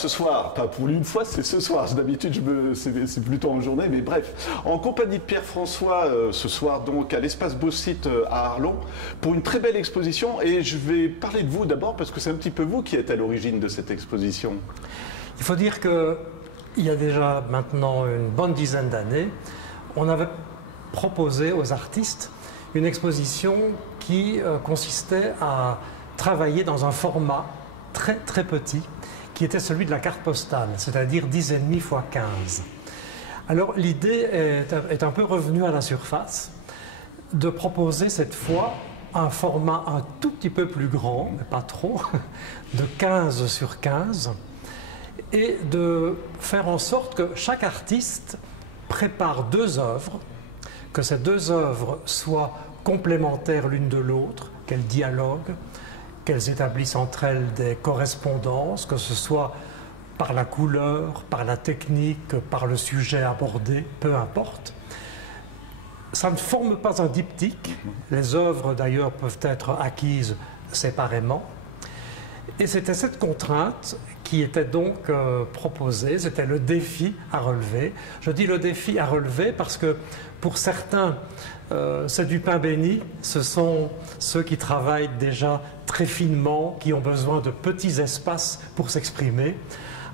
ce soir, pas pour une fois, c'est ce soir. D'habitude, c'est plutôt en journée, mais bref. En compagnie de Pierre-François, ce soir donc à l'espace Beau-Site à Arlon, pour une très belle exposition. Et je vais parler de vous d'abord, parce que c'est un petit peu vous qui êtes à l'origine de cette exposition. Il faut dire qu'il y a déjà maintenant une bonne dizaine d'années, on avait proposé aux artistes une exposition qui consistait à travailler dans un format très très petit, qui était celui de la carte postale, c'est-à-dire 10,5 x 15. Alors l'idée est un peu revenue à la surface de proposer cette fois un format un tout petit peu plus grand, mais pas trop, de 15 sur 15, et de faire en sorte que chaque artiste prépare 2 œuvres, que ces 2 œuvres soient complémentaires l'une de l'autre, qu'elles dialoguent, qu'elles établissent entre elles des correspondances, que ce soit par la couleur, par la technique, par le sujet abordé, peu importe. Ça ne forme pas un diptyque. Les œuvres d'ailleurs peuvent être acquises séparément. Et c'était cette contrainte qui était donc proposée, c'était le défi à relever. Je dis le défi à relever parce que pour certains, c'est du pain béni. Ce sont ceux qui travaillent déjà très finement, qui ont besoin de petits espaces pour s'exprimer,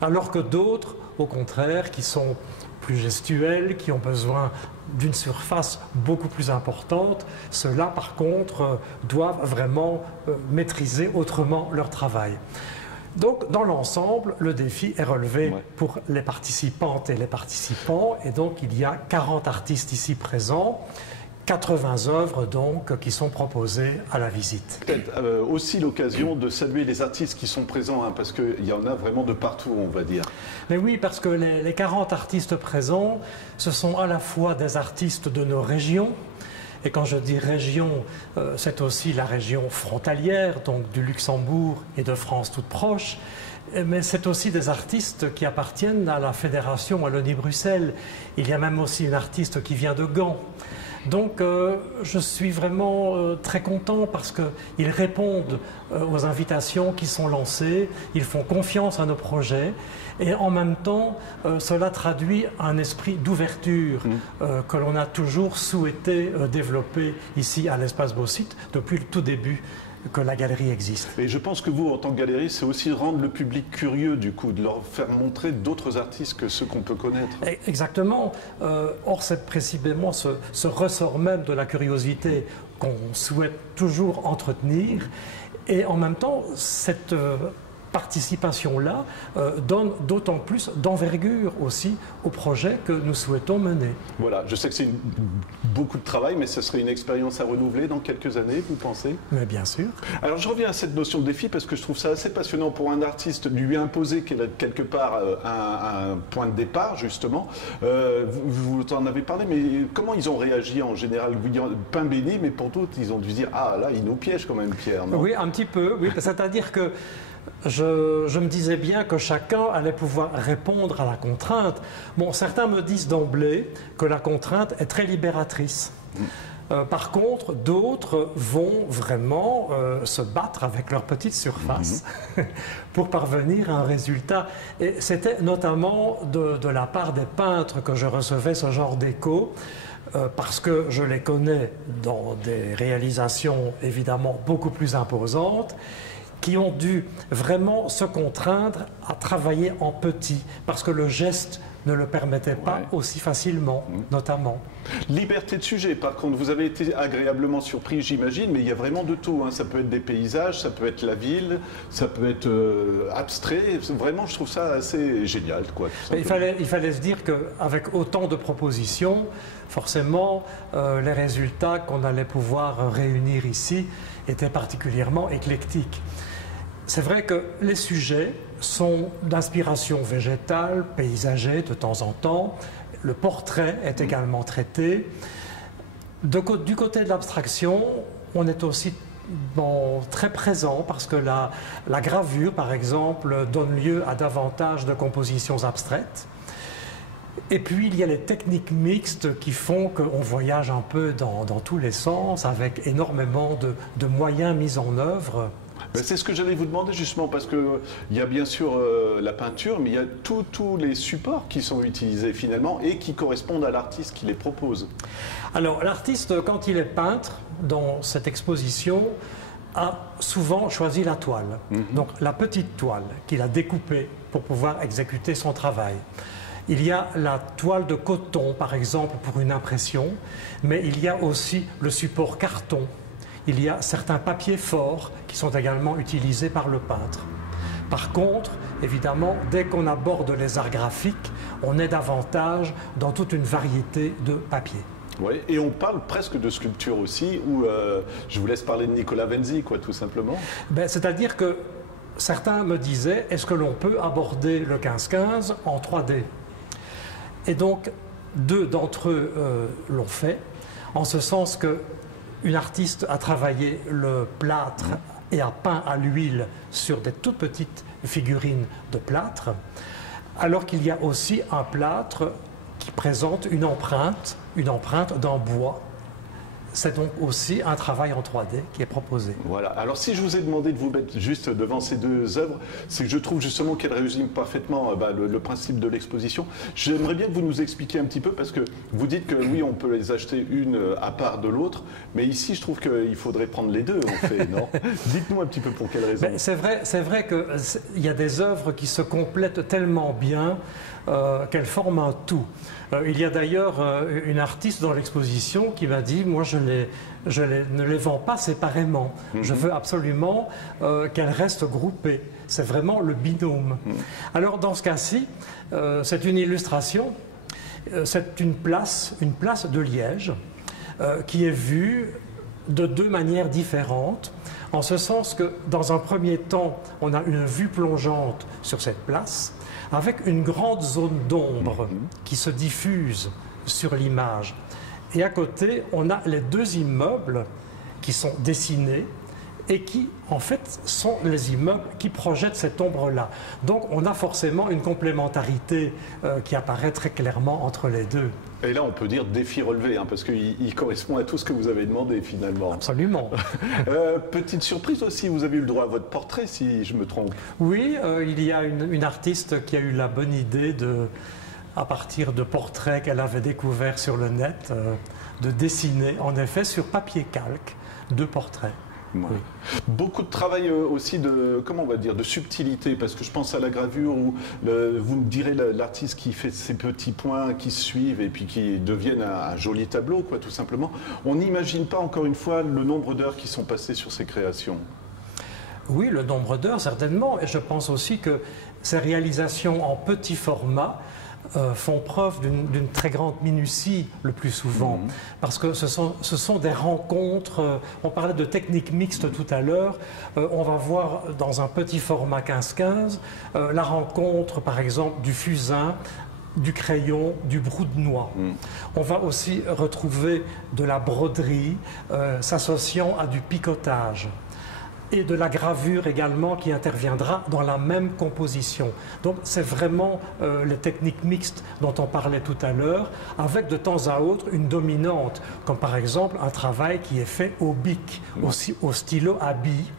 alors que d'autres, au contraire, qui sont plus gestuels, qui ont besoin d'une surface beaucoup plus importante, ceux-là, par contre, doivent vraiment maîtriser autrement leur travail. Donc, dans l'ensemble, le défi est relevé pour les participantes et les participants, et donc il y a 40 artistes ici présents, 80 œuvres donc qui sont proposées à la visite. Peut-être aussi l'occasion de saluer les artistes qui sont présents, hein, parce qu'il y en a vraiment de partout, on va dire. Mais oui, parce que les 40 artistes présents, ce sont à la fois des artistes de nos régions, et quand je dis région, c'est aussi la région frontalière, donc du Luxembourg et de France toute proche, mais c'est aussi des artistes qui appartiennent à la Fédération Wallonie-Bruxelles. Il y a même aussi une artiste qui vient de Gand. Donc je suis vraiment très content parce qu'ils répondent aux invitations qui sont lancées, ils font confiance à nos projets et en même temps cela traduit un esprit d'ouverture que l'on a toujours souhaité développer ici à l'espace Beau-Site depuis le tout début que la galerie existe. Et je pense que vous, en tant que galerie, c'est aussi rendre le public curieux, du coup, de leur faire montrer d'autres artistes que ceux qu'on peut connaître. Exactement. Or, c'est précisément ce ressort même de la curiosité qu'on souhaite toujours entretenir. Et en même temps, cette participation-là donne d'autant plus d'envergure aussi au projet que nous souhaitons mener. Voilà, je sais que c'est beaucoup de travail, mais ce serait une expérience à renouveler dans quelques années, vous pensez? Mais bien sûr. Alors je reviens à cette notion de défi parce que je trouve ça assez passionnant pour un artiste de lui imposer quelque part un point de départ, justement. Vous en avez parlé, mais comment ils ont réagi en général? Pain béni, mais pour d'autres, ils ont dû se dire « Ah, là, il nous piège quand même, Pierre, non ?» Oui, un petit peu, oui. C'est-à-dire que je me disais bien que chacun allait pouvoir répondre à la contrainte. Bon, certains me disent d'emblée que la contrainte est très libératrice. Par contre, d'autres vont vraiment se battre avec leur petite surface pour parvenir à un résultat. Et c'était notamment de la part des peintres que je recevais ce genre d'écho, parce que je les connais dans des réalisations évidemment beaucoup plus imposantes, qui ont dû vraiment se contraindre à travailler en petit, parce que le geste ne le permettait pas aussi facilement, notamment. Liberté de sujet, par contre, vous avez été agréablement surpris, j'imagine, mais il y a vraiment de tout, hein. Ça peut être des paysages, ça peut être la ville, ça peut être abstrait. Vraiment, je trouve ça assez génial, quoi. Il fallait se dire qu'avec autant de propositions, forcément, les résultats qu'on allait pouvoir réunir ici étaient particulièrement éclectiques. C'est vrai que les sujets sont d'inspiration végétale, paysagère de temps en temps. Le portrait est également traité. Du côté de l'abstraction, on est aussi très présent parce que la gravure, par exemple, donne lieu à davantage de compositions abstraites. Et puis, il y a les techniques mixtes qui font qu'on voyage un peu dans tous les sens avec énormément de moyens mis en œuvre. Ben, c'est ce que j'allais vous demander justement, parce qu'il y a bien sûr la peinture, mais il y a tous les supports qui sont utilisés finalement et qui correspondent à l'artiste qui les propose. Alors l'artiste, quand il est peintre, dans cette exposition, a souvent choisi la toile. Donc la petite toile qu'il a découpée pour pouvoir exécuter son travail. Il y a la toile de coton, par exemple, pour une impression, mais il y a aussi le support carton. Il y a certains papiers forts qui sont également utilisés par le peintre. Par contre, évidemment, dès qu'on aborde les arts graphiques, on est davantage dans toute une variété de papiers. Oui, et on parle presque de sculpture aussi, où je vous laisse parler de Nicola Venzi, quoi, tout simplement. Ben, c'est-à-dire que certains me disaient, est-ce que l'on peut aborder le 15-15 en 3D? Et donc, deux d'entre eux l'ont fait, en ce sens qu'une artiste a travaillé le plâtre et a peint à l'huile sur des toutes petites figurines de plâtre, alors qu'il y a aussi un plâtre qui présente une empreinte d'un bois. C'est donc aussi un travail en 3D qui est proposé. Voilà. Alors si je vous ai demandé de vous mettre juste devant ces deux œuvres, c'est que je trouve justement qu'elles résument parfaitement le principe de l'exposition. J'aimerais bien que vous nous expliquiez un petit peu, parce que vous dites que oui, on peut les acheter une à part de l'autre, mais ici je trouve qu'il faudrait prendre les deux en fait, non? Dites-nous un petit peu pour quelles raisons. C'est vrai qu'il y a des œuvres qui se complètent tellement bien qu'elles forment un tout. Il y a d'ailleurs une artiste dans l'exposition qui m'a dit, moi je ne les vends pas séparément, je veux absolument qu'elles restent groupées. C'est vraiment le binôme. Alors dans ce cas-ci, c'est une illustration, c'est une place de Liège qui est vue de deux manières différentes, en ce sens que dans un premier temps, on a une vue plongeante sur cette place, avec une grande zone d'ombre qui se diffuse sur l'image. Et à côté, on a les deux immeubles qui sont dessinés et qui, en fait, sont les immeubles qui projettent cette ombre-là. Donc, on a forcément une complémentarité qui apparaît très clairement entre les deux. Et là, on peut dire défi relevé, hein, parce qu'il correspond à tout ce que vous avez demandé, finalement. Absolument. Petite surprise aussi, vous avez eu le droit à votre portrait, si je me trompe. Oui, il y a une artiste qui a eu la bonne idée à partir de portraits qu'elle avait découverts sur le net, de dessiner, en effet, sur papier calque, deux portraits. Ouais. Oui. Beaucoup de travail aussi de, comment on va dire, de subtilité, parce que je pense à la gravure où vous me direz l'artiste qui fait ces petits points qui se suivent et puis qui deviennent un joli tableau, quoi, tout simplement. On n'imagine pas, encore une fois, le nombre d'heures qui sont passées sur ces créations. Oui, le nombre d'heures, certainement. Et je pense aussi que ces réalisations en petit format font preuve d'une très grande minutie le plus souvent, parce que ce sont des rencontres, on parlait de technique mixte tout à l'heure, on va voir dans un petit format 15-15 la rencontre par exemple du fusain, du crayon, du brou de noix. On va aussi retrouver de la broderie s'associant à du picotage. Et de la gravure également qui interviendra dans la même composition. Donc c'est vraiment les techniques mixtes dont on parlait tout à l'heure, avec de temps à autre une dominante, comme par exemple un travail qui est fait au bic, aussi au stylo à billes,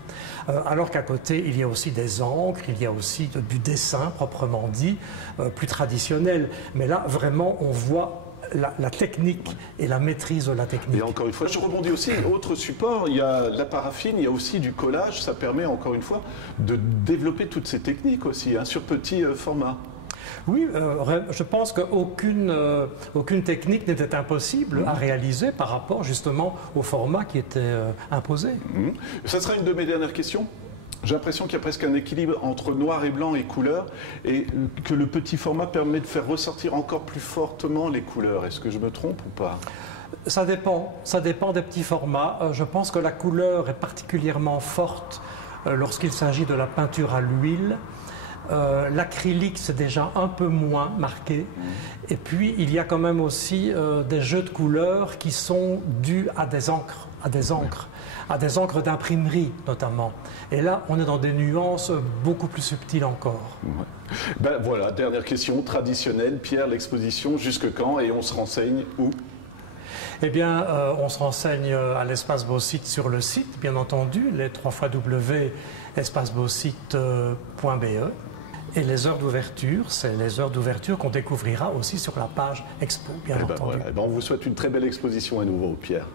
alors qu'à côté il y a aussi des encres, il y a aussi du dessin proprement dit, plus traditionnel. Mais là vraiment on voit la technique et la maîtrise de la technique. Et encore une fois, je rebondis aussi, autre support, il y a la paraffine, il y a aussi du collage, ça permet encore une fois de développer toutes ces techniques aussi, hein, sur petit format. Oui, je pense qu'aucune technique n'était impossible à réaliser par rapport justement au format qui était imposé. Ça sera une de mes dernières questions. J'ai l'impression qu'il y a presque un équilibre entre noir et blanc et couleurs, et que le petit format permet de faire ressortir encore plus fortement les couleurs. Est-ce que je me trompe ou pas? Ça dépend des petits formats. Je pense que la couleur est particulièrement forte lorsqu'il s'agit de la peinture à l'huile. L'acrylique, c'est déjà un peu moins marqué. Et puis, il y a quand même aussi des jeux de couleurs qui sont dus à des encres, à des encres d'imprimerie notamment. Et là, on est dans des nuances beaucoup plus subtiles encore. Ben voilà, dernière question traditionnelle. Pierre, l'exposition, jusque quand? Et on se renseigne où? Eh bien, on se renseigne à l'Espace Beau Site sur le site, bien entendu, les www.espacebeauxsite.be. Et les heures d'ouverture, c'est les heures d'ouverture qu'on découvrira aussi sur la page Expo, bien entendu. Voilà. On vous souhaite une très belle exposition à nouveau, Pierre.